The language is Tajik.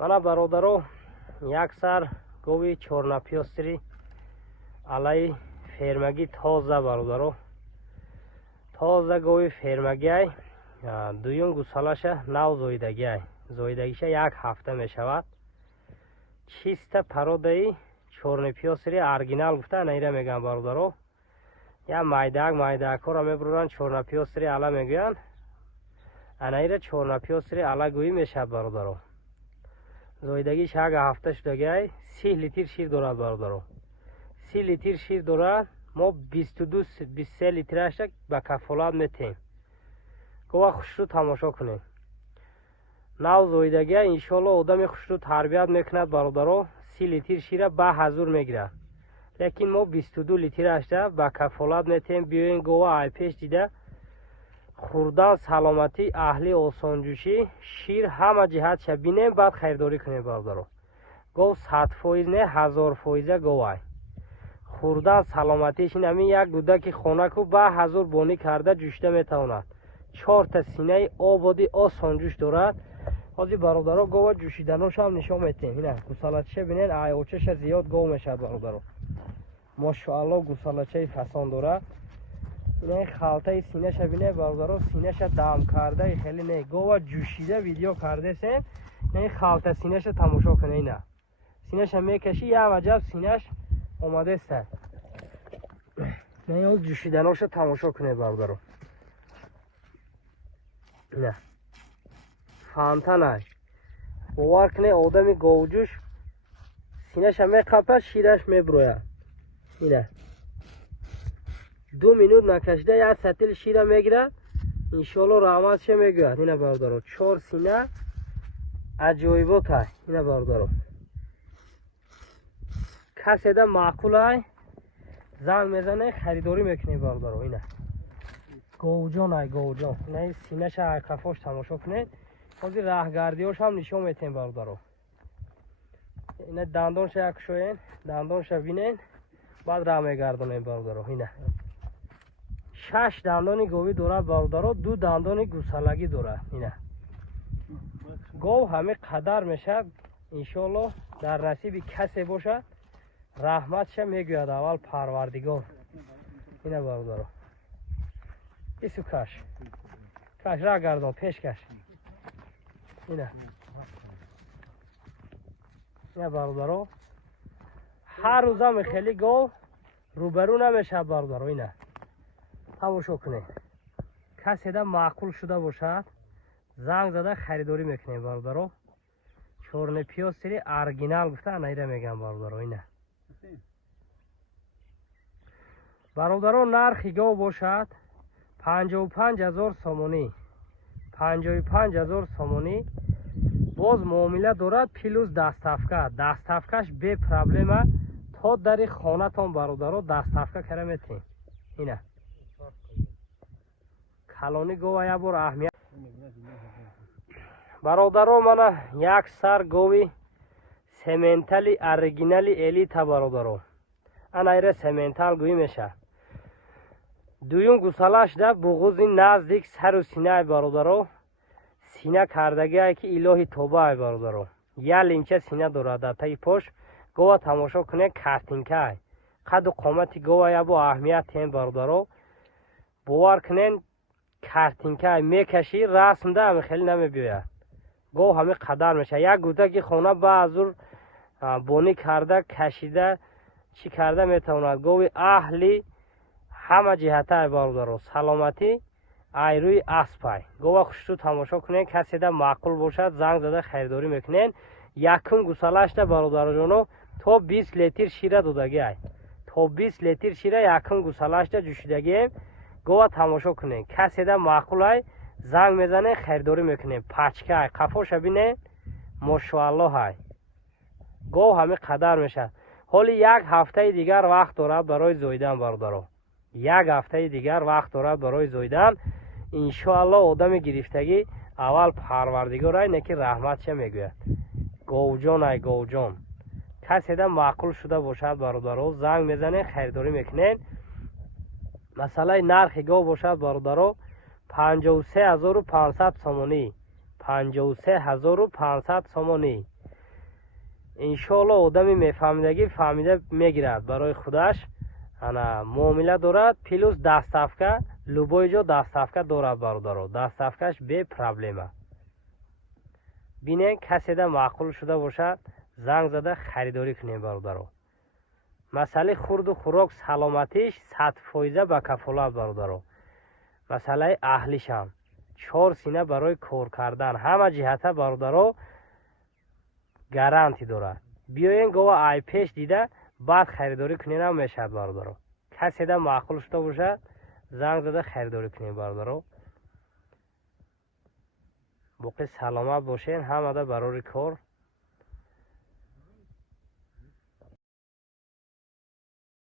мана бародаро як сар гови чорнапёстри алаи фермагӣ тоза бародаро тоза гови фермагиай дуюм гусалаша нав зоидагиай зоидагиша як ҳафта мешавад чиста пародаи чорнапёстри оригинал гуфта анаира мегӯям бародаро я майдаакҳоро мебуранд чорнапёстри ала мегӯянд анаира чорнапёстри ала гӯӣ мешавад бародаро зоидагиш як ҳафта шудагиай 30 литр шир дорад бародаро 30 литр шир дорад мо 22-23 литрашак ба кафолат метем гова хушрӯ тамошо кунем нав зоидагиа иншоалло одами хушрӯ тарбият мекунад бародаро 30 литр шира ба ҳазур мегирад лекин мо 22 литрашда ба кафолат метем биёен гова ай пеш дида хурдан саломатӣ аҳли осонҷӯшӣ шир ҳама ҷиҳатша бинем баъд хайрдорӣ кунем бародаро гов 100% не 1000% говай хурдан саломатиш ин ҳамин як гудаки хонаку ба ҳазур бонӣ карда ҷӯшида метавонад 4 та синаи ободи осонҷӯш дорад ҳозир бародаро гова ҷӯшиданошам нишон метем ина гусалачаша бинен ай очаша зиёд гов мешавад бародаро мошоалло гусалачаи фасон дорад ин халтаи синаша бинед бародаро синаша дам кардаи хеле не гова ҷӯшида видео кардесен ин халта синаша тамошо кунед ина синаша мекаши як аҷаб синаш омадеста ин ҷӯшиданоша тамошо кунед бародаро ина фантанай бовар кунед одами говҷӯш синаша меқапад шираш меброяд ина 2 минут накашида як сатил шира мегирад иншоалло раҳматша мегӯяд ина бародаро 4 сина аҷоиботай ина бародаро каседа маъқулай занг мезане харидорӣ мекунем бародаро ина говҷонай говҷон ина синаша кафош тамошо кунед ҳозир раҳгардиҳошам нишон метем бародаро ина дандонша як кушоен дандонша бинен баъд раҳ мегардонем бародаро ина 6 дандони говӣ дорад бародаро 2 дандони гусалагӣ дорад ина гов ҳами қадар мешавад иншоалло дар насиби касе бошад раҳматша мегӯяд аввал парвардигор ина бародаро ису каш раҳ гардон пеш каш ина бародаро ҳар рӯза мехели гов рӯбарӯ намешавад бародаро ина тамошо кунед каседа маъқул шуда бошад занг зада харидорӣ мекунем бародаро чорнапёстри оригинал гуфта анаира мегӯям бародаро ина бародаро нархи гов бошад 55000 сомонӣ 55000 сомонӣ боз муомила дорад плюс дастафкаш бе проблема то дари хонатон бародаро дастафка кара метем ина калони гова як бор аҳамият бародаро мана як сар гови сементали оригинали элита бародаро анаира сементал гӯӣ мешавад дуюм гусалашда буғузи наздик сару синай бародаро сина кардагиай ки илоҳи тобаай бародаро як линча сина дорад дар таги пош гова тамошо кунед картинкаай қаду қомати гова як бо аҳамият тем бародаро бовар кунед картинкаай мекаши расмда ҳами хеле намебиёяд гов ҳами қадар мешавад як гудаки хона ба азур бонӣ карда кашида чӣ карда метавонад гови аҳли ҳама ҷиҳатай бародаро саломатӣ айрӯи аспай гова хушрӯ тамошо кунед каседа маъқул бошад занг зада харидорӣ мекунед якум гусалашда бародарҷоно то 20 литр шира додагиай то 20 литр шира якум гусалашда ҷӯшидагием гова тамошо кунед каседа маъқулай занг мезанед харидорӣ мекунед пачкаай қафоша бинед мошоаллоҳай гов ҳами қадар мешавад ҳоли як ҳафтаи дигар вақт дорад барои зоидан бародаро як ҳафтаи дигар вақт дорад барои зоидан иншоалло одами гирифтагӣ аввал парвардигорай неки раҳматша мегӯяд говҷонай говҷон каседа маъқул шуда бошад бародаро занг мезанед харидорӣ мекунед масъалаи нархи гов бошад бародаро 53500 сомонӣ 53500 сомонӣ иншоалло одами мефаҳмидагӣ фаҳмида мегирад, барои худаш ана муомила дорад, плюс дастафка, любой ҷо дастафка дорад бародаро, дастафкаш бе проблема. бинен каседа маъқул шуда бошад, занг зада харидорӣ кунем бародаро. масъалаи хурду хӯрок саломатиш 100% ба кафолат бародаро. масъалаи аҳлишам 4 сина барои кор кардан ҳама ҷиҳата бародаро гарантӣ дорад. биёен гова ай пеш дида баъд харидорӣ куненам мешавад бародаро. каседа маъқул шуда бошад, занг зада харидорӣ кунем бародаро. боқӣ саломат бошен, ҳамада барори кор.